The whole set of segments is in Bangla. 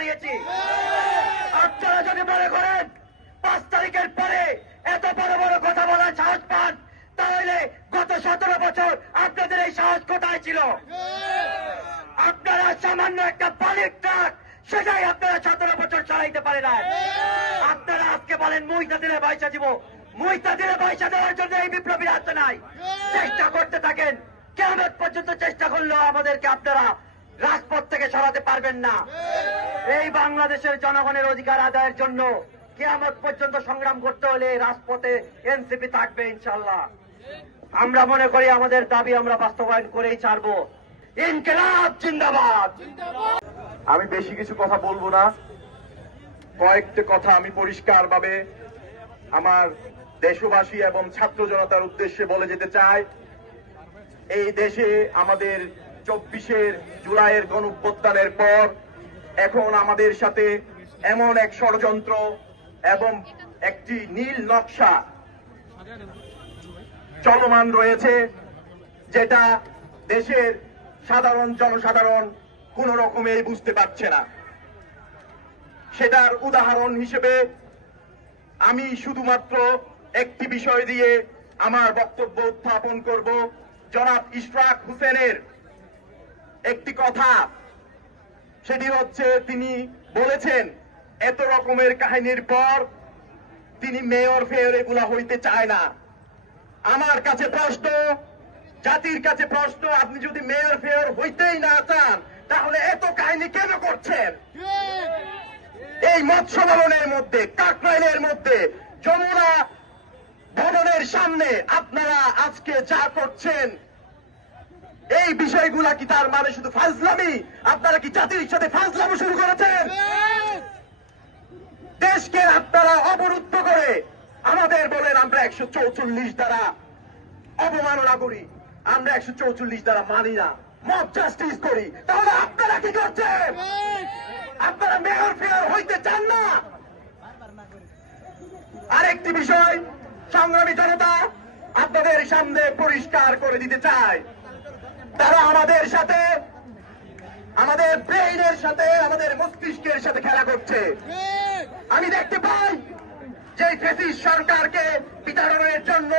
দাঁড়িয়েছি। আপনারা যদি মনে করেন 5 তারিখের পরে এত বড় বড় কথা বলার সাহস পান, তাহলে গত 17 বছর আপনাদের এই সাহস কোথায় ছিল? আপনারা সামান্য একটা বালির ট্রাক, সেটাই আপনারা 17 বছর চালাইতে পারে না। আপনারা আজকে বলেন মুইতা দিলে পয়সা দিব, মুইতা দিলে পয়সা দেওয়ার জন্য এই বিপ্লবীরা আসতে নাই। চেষ্টা করতে থাকেন, কিয়ামত পর্যন্ত চেষ্টা করলেও আমাদেরকে আপনারা রাজপথ থেকে সরাতে পারবেন না। এই বাংলাদেশের জনগণের অধিকার আদায়ের জন্য কিয়ামত পর্যন্ত সংগ্রাম করতে হলে রাজপথে এনসিপি থাকবে ইনশাআল্লাহ। আমরা মনে করি আমাদের দাবি আমরা বাস্তবায়ন করেই ছাড়বো। ইনকিলাব জিন্দাবাদ। আমি বেশি কিছু কথা বলবো না, কয়েকটা কথা আমি পরিষ্কারভাবে আমার দেশবাসী এবং ছাত্র জনতার উদ্দেশ্যে বলে যেতে চাই। এই দেশে আমাদের 24 জুলাইয়ের গণঅভ্যুত্থানের পর এখন আমাদের সাথে এমন এক ষড়যন্ত্র এবং একটি নীল নকশা চলমান রয়েছে, যেটা দেশের সাধারণ জনসাধারণ কোন রকমেই বুঝতে পারছে না। সেটার উদাহরণ হিসেবে আমি শুধুমাত্র একটি বিষয় দিয়ে আমার বক্তব্য উত্থাপন করব। জনাব ইশরাক হোসেনের একটি কথা, সেটি হচ্ছে তিনি বলেছেন এত রকমের কাহিনীর পর তিনি মেয়র ফেয়র এগুলা হইতে চায় না। আমার কাছে প্রশ্ন, জাতির কাছে প্রশ্ন, আপনি যদি মেয়র ফেয়র হইতেই না চান তাহলে এত কাহিনী কেন করছেন? এই মৎস্য ভবনের মধ্যে, কাকরাইলের মধ্যে, যমুনা ভবনের সামনে আপনারা আজকে যা করছেন, এই বিষয়গুলা কি তার মানে শুধু ফাজলামি? আপনারা কি জাতির সাথে ফাজলামি শুরু করেছেন? দেশকে আপনারা অবরুদ্ধ করে আমাদের বলেন আমরা 144 দ্বারা অবমাননা করি, আমরা 144 দ্বারা মানি না, মব জাস্টিস করি। তাহলে আপনারা কি করছেন? আপনারা মেয়র ফেয়ার হইতে চান না। আরেকটি বিষয় সংগ্রামী জনতা আপনাদের সামনে পরিষ্কার করে দিতে চাই, তারা আমাদের সাথে, আমাদের ব্রেইনের সাথে, আমাদের মস্তিষ্কের সাথে খেলা করছে। আমি দেখতে পাই যে ফ্যাসিস্ট সরকারকে বিতাড়নের জন্য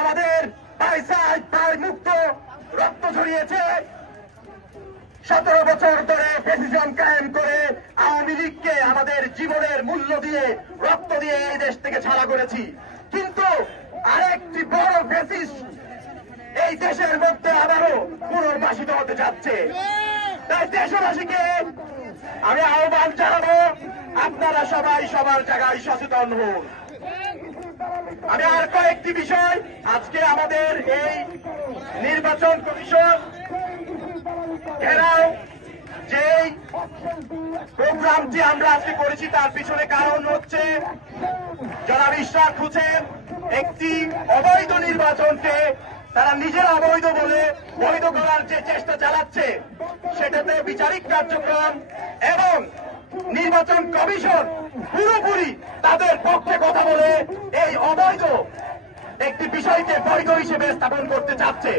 আমাদের ভাই মুক্ত রক্ত ঝরিয়েছে। 17 বছর ধরে ফ্যাসিজম কায়েম করে আওয়ামী লীগকে আমাদের জীবনের মূল্য দিয়ে, রক্ত দিয়ে এই দেশ থেকে ছাড়া করেছি। কিন্তু আরেকটি বড় ফ্যাসিস্ট এই দেশের মধ্যে আবারও পুনর্বাসিত হতে যাচ্ছে। তাই দেশবাসীকে আমি আহ্বান জানাবো, আপনারা সবাই সবার জায়গায় সচেতন হন। আমি আর কয়েকটি বিষয়, আজকে আমাদের এই নির্বাচন কমিশন এরাও যে প্রোগ্রামটি আমরা আজকে করেছি তার পিছনে কারণ হচ্ছে জনাব ইশরাক হোসেন একটি অবৈধ নির্বাচনকে তারা নিজের অবৈধ বলে বৈধ করার যে চেষ্টা চালাচ্ছে, সেটাতে বিচারিক কার্যক্রম এবং নির্বাচন কমিশন পুরোপুরি তাদের পক্ষে কথা বলে এই অবৈধ একটি বিষয়কে বৈধ হিসেবে স্থাপন করতে চাচ্ছে।